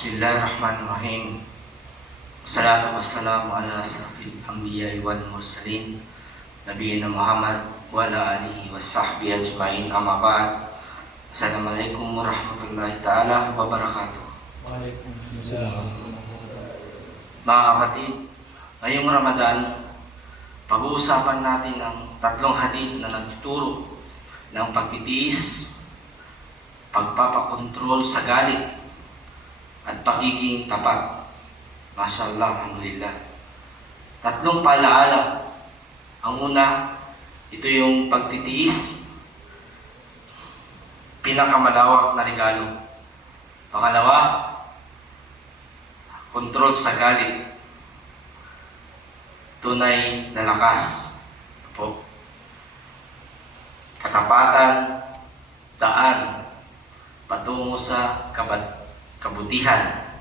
Bismillahirrahmanirrahim. Wassalatu wassalamu ala asrafil anbiya'i wal mursalin nabiyina Muhammad wa ala alihi wa sahbihi ajma'in, amma ba'd. Assalamualaikum warahmatullahi ta'ala wabarakatuh. Waalaikumsalam. Mga kapatid, ngayong Ramadan, pag-uusapan natin ang tatlong hadith na nagtuturo ng pagtitiis, pagpapakontrol sa galit, at pagiging tapat. Mashallah, alhamdulillah. Tatlong paalaala. Ang una, ito yung pagtitiis, pinakamalawak na regalo. Pangalawa, kontrol sa galit, tunay na lakas po. Katapatan, daan patungo sa kabutihan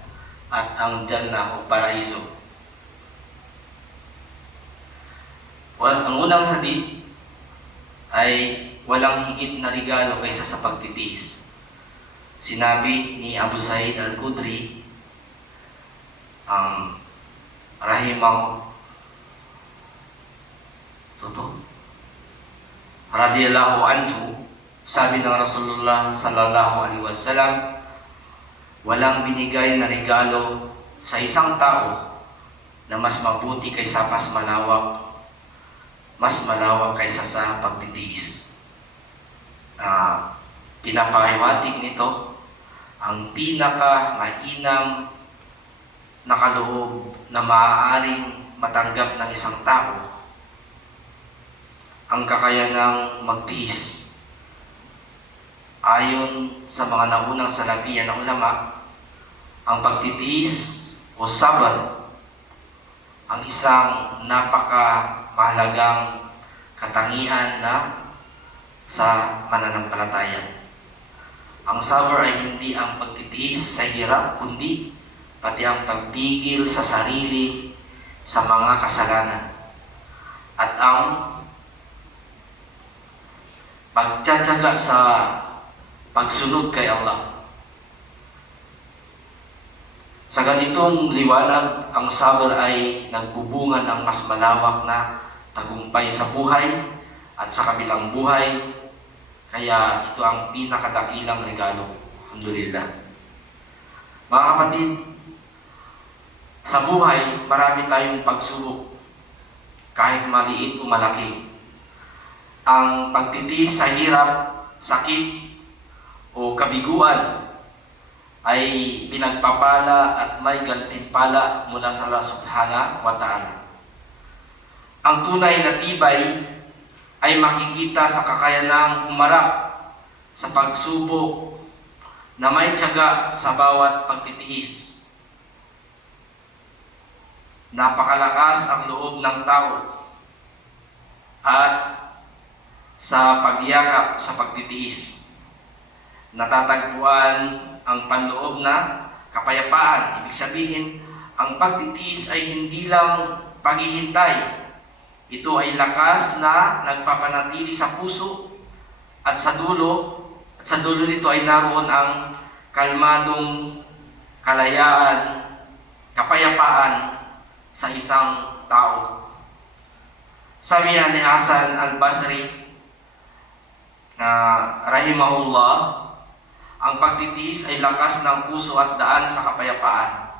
at ang Jannah o paraiso. Ang unang hadith ay walang higit na regalo kaysa sa pagtitiis. Sinabi ni Abu Sa'id al-Khudri, radhiyallahu anhu, sabi ng Rasulullah sallallahu alaihi wasallam, walang binigay na regalo sa isang tao na mas mabuti kaysa mas malawak kaysa sa pagtitiis. Pinapahiwatig nito ang pinaka-mainam na kaloob na maaaring matanggap ng isang tao, ang kakayanang magtiis. Ayon sa mga naunang salafiya ng ulama, ang pagtitiis o sabar ang isang napaka-mahalagang katangian na sa mananampalataya. Ang sabar ay hindi ang pagtitiis sa hirap, kundi pati ang pagpigil sa sarili sa mga kasalanan at ang pagtsatsaga sa pagsunod kay Allah. Sa ganitong liwanag, ang sabar ay nagbubunga ng mas malawak na tagumpay sa buhay at sa kabilang buhay. Kaya ito ang pinakadakilang regalo. Alhamdulillah. Mga kapatid, sa buhay, marami tayong pagsubok, kahit maliit o malaki. Ang pagtitiis sa hirap, sakit, o kabiguan ay pinagpapala at may gantimpala mula sa Allah subhanahu wa ta'ala. Ang tunay na tibay ay makikita sa kakayanang humarap sa pagsubok na may tiyaga sa bawat pagtitiis. Napakalakas ang loob ng tao at sa pagyakap sa pagtitiis. Natatagpuan ang panloob na kapayapaan. Ibig sabihin, ang pagtitiis ay hindi lang paghihintay. Ito ay lakas na nagpapanatili sa puso at sa dulo nito ay naroon ang kalmadong kalayaan, kapayapaan sa isang tao. Sabi ni Hasan al-Basri na rahimahullah, ang pagtitiis ay lakas ng puso at daan sa kapayapaan.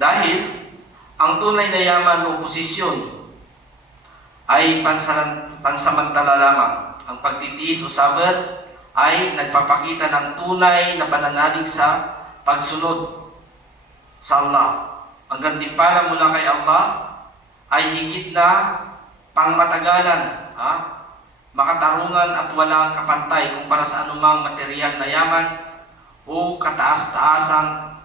Dahil ang tunay na yaman o posisyon ay pansamantala lamang. Ang pagtitiis o sabar ay nagpapakita ng tunay na pananalig sa pagsunod sa Allah. Ang gantimpala mula kay Allah ay higit na pangmatagalan, makatarungan at walang kapantay kumpara sa anumang material na yaman o kataas-taasang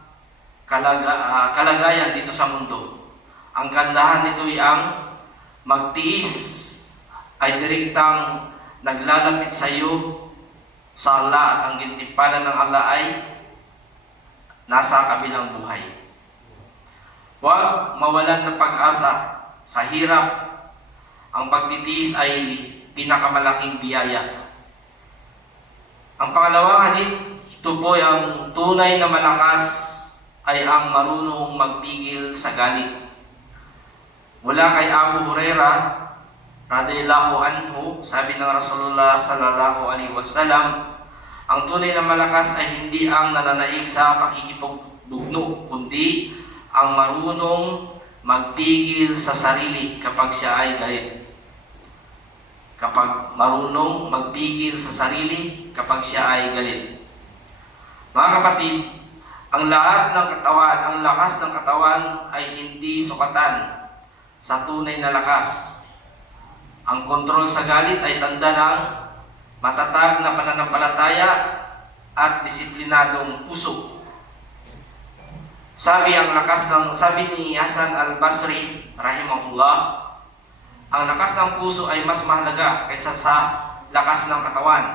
kalagayan dito sa mundo. Ang gandahan nito ay ang magtiis ay direktang naglalapit sa iyo sa Allah at ang gantimpala ng Allah ay nasa kabilang buhay. Huwag mawalan ng pag-asa sa hirap. Ang pagtitiis ay pinakamalaking biyaya. Ang pangalawang hadith, ito po ang tunay na malakas ay ang marunong magpigil sa galit. Mula kay Abu Hurairah radhiyallahu anhu, sabi ng Rasulullah sallallahu alaihi wasallam, ang tunay na malakas ay hindi ang nananaig sa pakikipagdugno, kundi ang marunong magpigil sa sarili kapag siya ay galit. Kapag marunong magpigil sa sarili kapag siya ay galit. Mga kapatid, ang lahat ng katawan, ang lakas ng katawan ay hindi sukatan sa tunay na lakas. Ang kontrol sa galit ay tanda ng matatag na pananampalataya at disiplinadong puso. Sabi ni Hasan al-Basri rahimahullah, ang lakas ng puso ay mas mahalaga kaysa sa lakas ng katawan.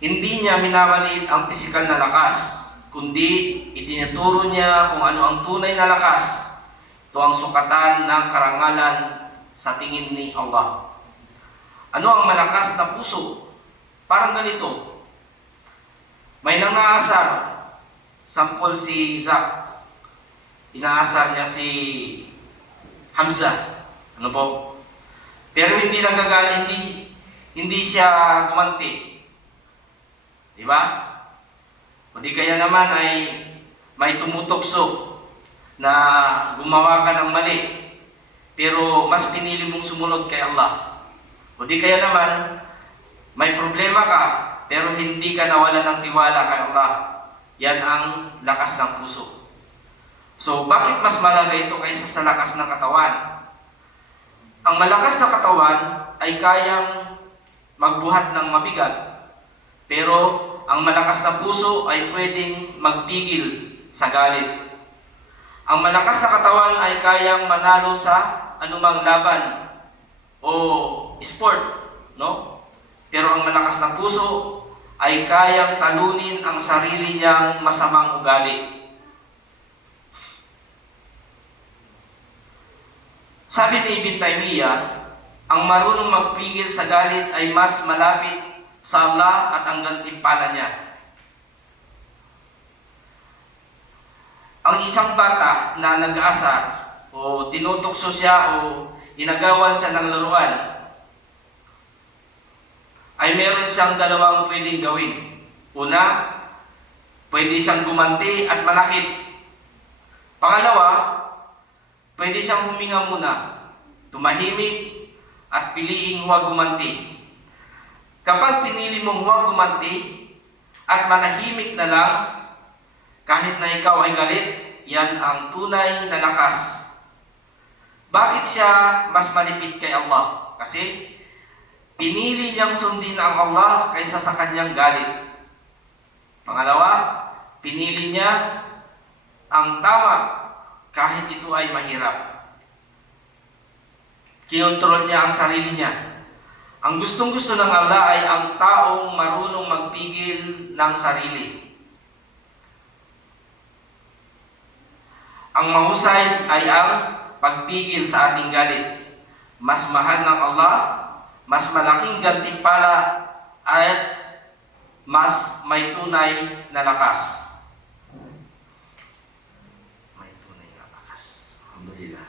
Hindi niya minamaliit ang pisikal na lakas, kundi itinuturo niya kung ano ang tunay na lakas. Ito ang sukatan ng karangalan sa tingin ni Allah. Ano ang malakas na puso? Parang ganito. May nangaasar. Sampol si Zak. Inaasar niya si Hamza. Ano po? Pero hindi siya gumanti. Di ba? O di kaya naman ay may tumutokso na gumawa ka ng mali, pero mas pinili mong sumunod kay Allah. O di kaya naman, may problema ka, pero hindi ka nawalan ng tiwala kay Allah. Yan ang lakas ng puso. So, bakit mas malaga ito kaysa sa lakas ng katawan? Ang malakas na katawan ay kayang magbuhat ng mabigat, pero ang malakas na puso ay pwedeng magpigil sa galit. Ang malakas na katawan ay kayang manalo sa anumang laban o sport, no? Pero ang malakas na puso ay kayang talunin ang sarili niyang masamang ugali. Sabi ni Ibn Taymiyyah, ang marunong magpigil sa galit ay mas malapit sa Allah at ang gantimpala niya. Ang isang bata na nag-aasar o tinutokso siya o inagawan siya ng laruan ay meron siyang dalawang pwedeng gawin. Una, pwede siyang gumanti at manakit. Pangalawa, pwede siyang huminga muna, tumahimik at piliing huwag gumanti. Kapag pinili mong huwag gumanti at manahimik na lang, kahit na ikaw ay galit, yan ang tunay na lakas. Bakit siya mas malipit kay Allah? Kasi pinili niyang sundin ang Allah kaysa sa kanyang galit. Pangalawa, pinili niya ang tama kahit ito ay mahirap. Kinontrol niya ang sarili niya. Ang gustong-gusto ng Allah ay ang taong marunong magpigil ng sarili. Ang mahusay ay ang pagpigil sa ating galit. Mas mahal ng Allah, mas malaking gantimpala at mas may tunay na lakas. May tunay na lakas. Alhamdulillah.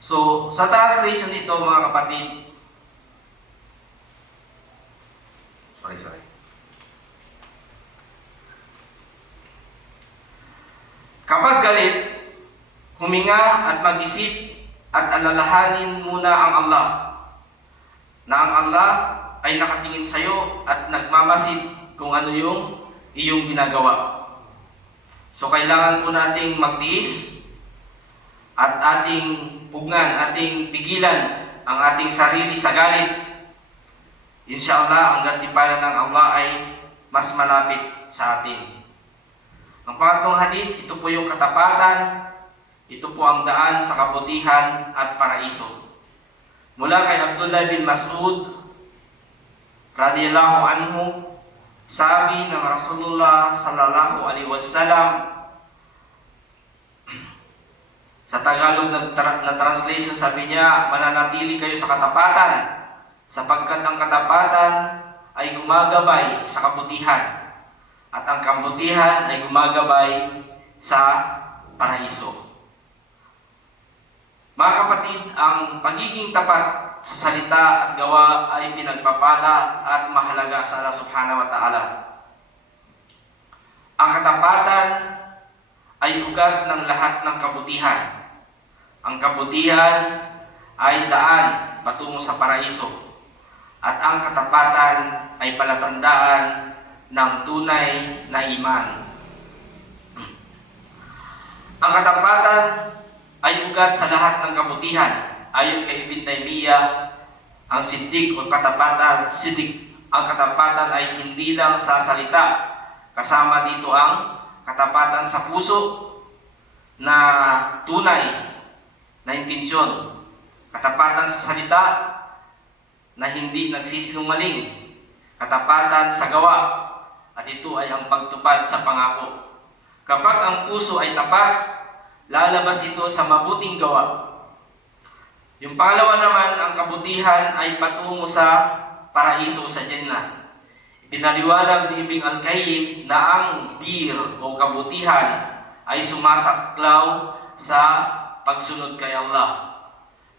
So, sa translation nito mga kapatid, sorry. Kapag galit, huminga at mag-isip at alalahanin muna ang Allah. Na ang Allah ay nakatingin sa iyo at nagmamasid kung ano yung iyong ginagawa. So kailangan po nating magtiis at ating pugnan, ating pigilan ang ating sarili sa galit. Inshallah, ang gantimpala ng Allah ay mas malapit sa atin. Ang pangatlong hadith, ito po yung katapatan, ito po ang daan sa kabutihan at paraiso. Mula kay Abdullah bin Mas'ud radhiyallahu anhu, sabi ng Rasulullah sallallahu alaihi wasallam, Sa Tagalog na translation, sabi niya, mananatili kayo sa katapatan, sapagkat ang katapatan ay gumagabay sa kabutihan, at ang kabutihan ay gumagabay sa paraiso. Mga kapatid, ang pagiging tapat sa salita at gawa ay pinagpapala at mahalaga sa Allah Subhanahu wa Ta'ala. Ang katapatan ay ugat ng lahat ng kabutihan. Ang kabutihan ay daan patungo sa paraiso. At ang katapatan ay palatandaan ng tunay na iman. Ang katapatan ay ugat sa lahat ng kabutihan. Ayon kay Ibn Taymiyyah, ang siddiq o katapatan, ang katapatan ay hindi lang sa salita. Kasama dito ang katapatan sa puso na tunay na intensyon. Katapatan sa salita na hindi nagsisinungaling. Katapatan sa gawa, at ito ay ang pagtupad sa pangako. Kapag ang puso ay tapat, lalabas ito sa mabuting gawa. Yung pangalawa naman, ang kabutihan ay patungo sa paraiso, sa Jannah. Pinaliwanag ni Ibn Al-Qayyim na ang bir o kabutihan ay sumasaklaw sa pagsunod kay Allah,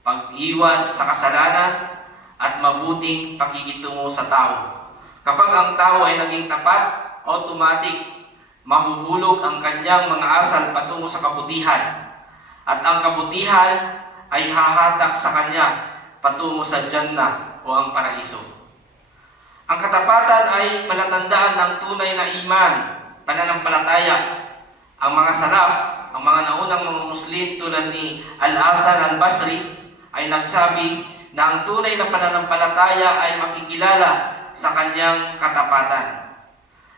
pag-iwas sa kasalanan, at mabuting pakikitungo sa tao. Kapag ang tao ay naging tapat, automatic mahuhulog ang kanyang mga asal patungo sa kabutihan, at ang kabutihan ay hahatak sa kanya patungo sa Jannah o ang paraiso. Ang katapatan ay palatandaan ng tunay na iman, pananampalataya. Ang mga salaf, ang mga naunang mga Muslim tulad ni Al-Hasan Al-Basri ay nagsabi na ang tunay na pananampalataya ay makikilala sa kanyang katapatan.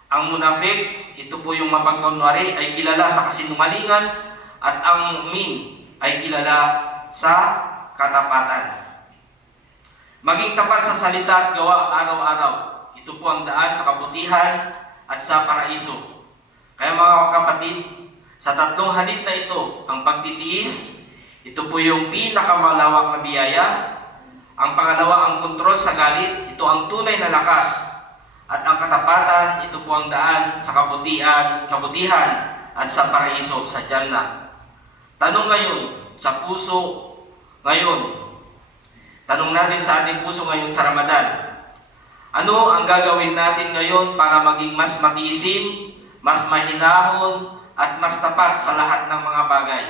Ang munafik, ito po yung mapagkunwari, ay kilala sa kasinungalingan, at ang mu'min ay kilala sa katapatan. Maging tapat sa salita at gawa araw-araw. Ito po ang daan sa kabutihan at sa paraiso. Kaya mga kapatid, sa tatlong halid na ito, ang pagtitiis, ito po yung pinakamalawak na biyaya. Ang pangalawa, ang kontrol sa galit, ito ang tunay na lakas. At ang katapatan, ito po ang daan sa kabutihan at sa paraiso, sa Jannah. Tanong ngayon, sa puso ngayon, tanong natin sa ating puso ngayon sa Ramadan, ano ang gagawin natin ngayon para maging mas matiisin, mas mahinahon, at mas tapat sa lahat ng mga bagay?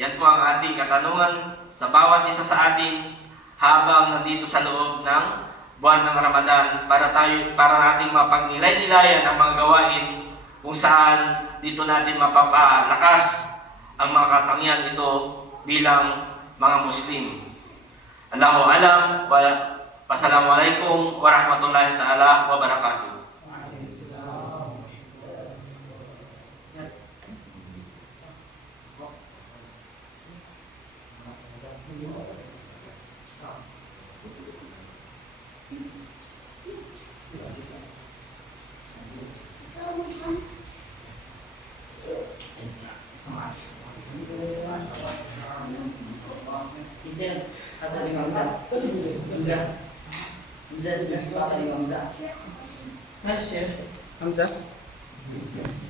Yan po ang ating katanungan sa bawat isa sa atin habang nandito sa loob ng buwan ng Ramadan, para nating mapagnilay-nilayan ang mga gawain kung saan dito natin mapapalakas ang mga katangian ito bilang mga Muslim. Allahu alam, wa assalamualaikum warahmatullahi taala wabarakatuh. Hamzah.